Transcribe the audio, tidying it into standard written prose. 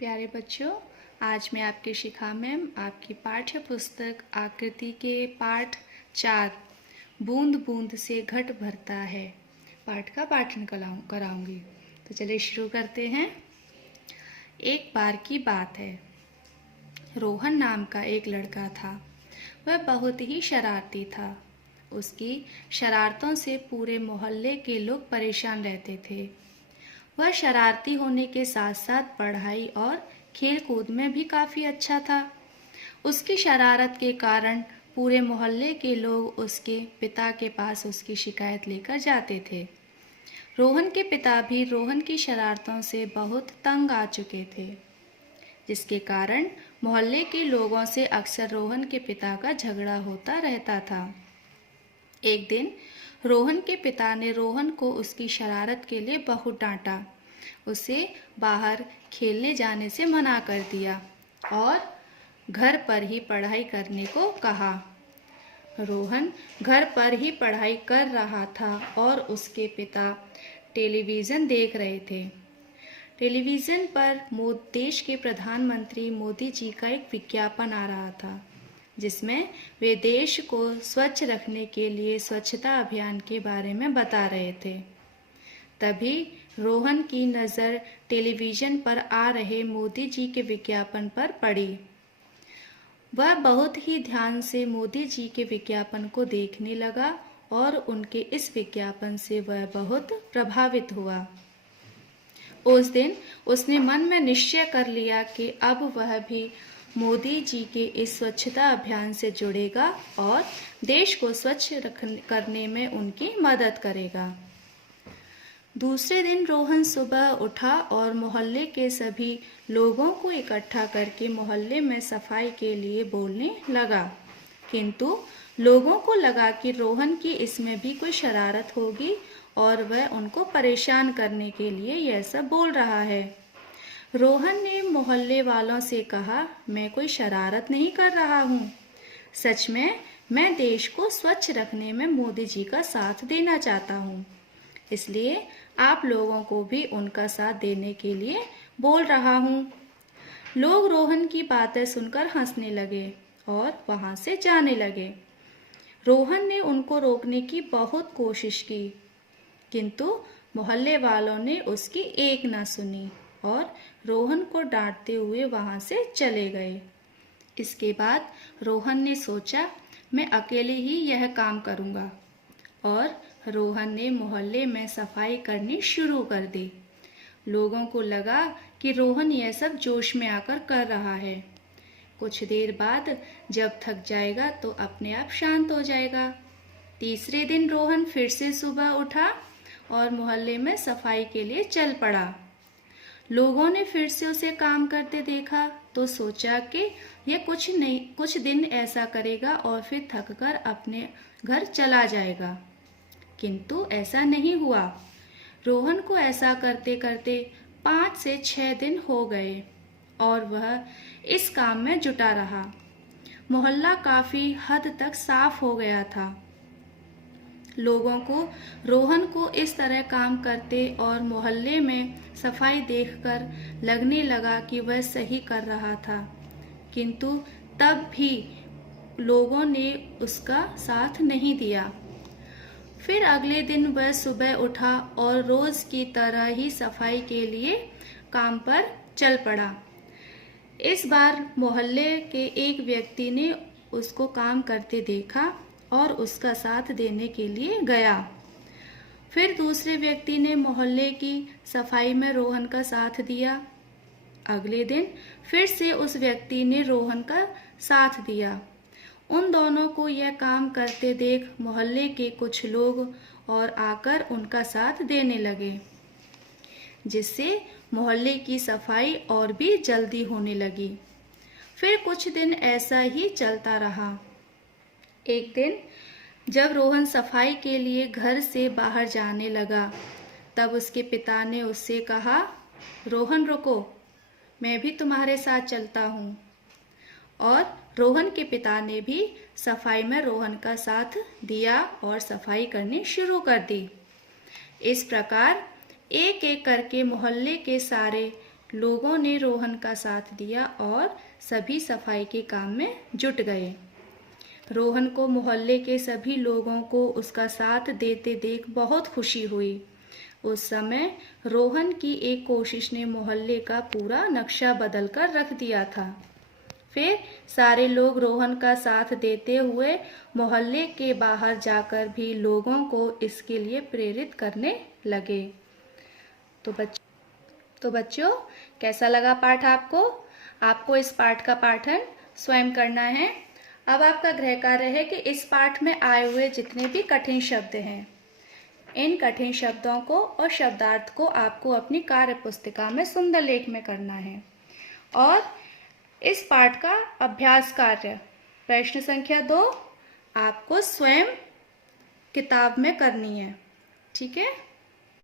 प्यारे बच्चों, आज मैं आपकी शिखा में आपकी पाठ्य पुस्तक आकृति के पाठ 4 बूंद बूंद से घट भरता है पाठ का पाठन कराऊंगी। तो चलिए शुरू करते हैं। एक बार की बात है, रोहन नाम का एक लड़का था। वह बहुत ही शरारती था। उसकी शरारतों से पूरे मोहल्ले के लोग परेशान रहते थे। वह शरारती होने के साथ साथ पढ़ाई और खेल कूद में भी काफ़ी अच्छा था। उसकी शरारत के कारण पूरे मोहल्ले के लोग उसके पिता के पास उसकी शिकायत लेकर जाते थे। रोहन के पिता भी रोहन की शरारतों से बहुत तंग आ चुके थे, जिसके कारण मोहल्ले के लोगों से अक्सर रोहन के पिता का झगड़ा होता रहता था। एक दिन रोहन के पिता ने रोहन को उसकी शरारत के लिए बहुत डांटा। उसे बाहर खेलने जाने से मना कर दिया और घर पर ही पढ़ाई करने को कहा। रोहन घर पर ही पढ़ाई कर रहा था और उसके पिता टेलीविज़न देख रहे थे। टेलीविज़न पर देश के प्रधानमंत्री मोदी जी का एक विज्ञापन आ रहा था, जिसमें वे देश को स्वच्छ रखने के लिए स्वच्छता अभियान के बारे में बता रहे थे। तभी रोहन की नज़र टेलीविज़न पर आ रहे मोदी जी के विज्ञापन पर पड़ी। वह बहुत ही ध्यान से मोदी जी के विज्ञापन को देखने लगा और उनके इस विज्ञापन से वह बहुत प्रभावित हुआ। उस दिन उसने मन में निश्चय कर लिया कि अब वह भी मोदी जी के इस स्वच्छता अभियान से जुड़ेगा और देश को स्वच्छ करने में उनकी मदद करेगा। दूसरे दिन रोहन सुबह उठा और मोहल्ले के सभी लोगों को इकट्ठा करके मोहल्ले में सफाई के लिए बोलने लगा। किंतु लोगों को लगा कि रोहन की इसमें भी कोई शरारत होगी और वह उनको परेशान करने के लिए यह सब बोल रहा है। रोहन ने मोहल्ले वालों से कहा, मैं कोई शरारत नहीं कर रहा हूँ। सच में मैं देश को स्वच्छ रखने में मोदी जी का साथ देना चाहता हूँ, इसलिए आप लोगों को भी उनका साथ देने के लिए बोल रहा हूँ। लोग रोहन की बातें सुनकर हंसने लगे और वहाँ से जाने लगे। रोहन ने उनको रोकने की बहुत कोशिश की, किंतु मोहल्ले वालों ने उसकी एक ना सुनी और रोहन को डांटते हुए वहाँ से चले गए। इसके बाद रोहन ने सोचा, मैं अकेले ही यह काम करूँगा, और रोहन ने मोहल्ले में सफाई करनी शुरू कर दी। लोगों को लगा कि रोहन यह सब जोश में आकर कर रहा है। कुछ देर बाद जब थक जाएगा तो अपने आप शांत हो जाएगा। तीसरे दिन रोहन फिर से सुबह उठा और मोहल्ले में सफाई के लिए चल पड़ा। लोगों ने फिर से उसे काम करते देखा तो सोचा कि यह कुछ दिन ऐसा करेगा और फिर थककर अपने घर चला जाएगा। किंतु ऐसा नहीं हुआ। रोहन को ऐसा करते करते 5 से 6 दिन हो गए और वह इस काम में जुटा रहा। मोहल्ला काफ़ी हद तक साफ हो गया था। लोगों को रोहन को इस तरह काम करते और मोहल्ले में सफाई देखकर लगने लगा कि वह सही कर रहा था, किंतु तब भी लोगों ने उसका साथ नहीं दिया। फिर अगले दिन वह सुबह उठा और रोज़ की तरह ही सफाई के लिए काम पर चल पड़ा। इस बार मोहल्ले के एक व्यक्ति ने उसको काम करते देखा और उसका साथ देने के लिए गया। फिर दूसरे व्यक्ति ने मोहल्ले की सफाई में रोहन का साथ दिया। अगले दिन फिर से उस व्यक्ति ने रोहन का साथ दिया। उन दोनों को यह काम करते देख मोहल्ले के कुछ लोग और आकर उनका साथ देने लगे, जिससे मोहल्ले की सफाई और भी जल्दी होने लगी। फिर कुछ दिन ऐसा ही चलता रहा। एक दिन जब रोहन सफाई के लिए घर से बाहर जाने लगा, तब उसके पिता ने उससे कहा, रोहन रुको, मैं भी तुम्हारे साथ चलता हूँ। और रोहन के पिता ने भी सफाई में रोहन का साथ दिया और सफाई करनी शुरू कर दी। इस प्रकार एक एक करके मोहल्ले के सारे लोगों ने रोहन का साथ दिया और सभी सफाई के काम में जुट गए। रोहन को मोहल्ले के सभी लोगों को उसका साथ देते देख बहुत खुशी हुई। उस समय रोहन की एक कोशिश ने मोहल्ले का पूरा नक्शा बदल कर रख दिया था। फिर सारे लोग रोहन का साथ देते हुए मोहल्ले के बाहर जाकर भी लोगों को इसके लिए प्रेरित करने लगे। तो बच्चों, कैसा लगा पाठ आपको? आपको इस पाठ का पाठन स्वयं करना है। अब आपका गृह कार्य है कि इस पाठ में आए हुए जितने भी कठिन शब्द हैं, इन कठिन शब्दों को और शब्दार्थ को आपको अपनी कार्य पुस्तिका में सुंदर लेख में करना है। और इस पाठ का अभ्यास कार्य प्रश्न संख्या 2 आपको स्वयं किताब में करनी है। ठीक है।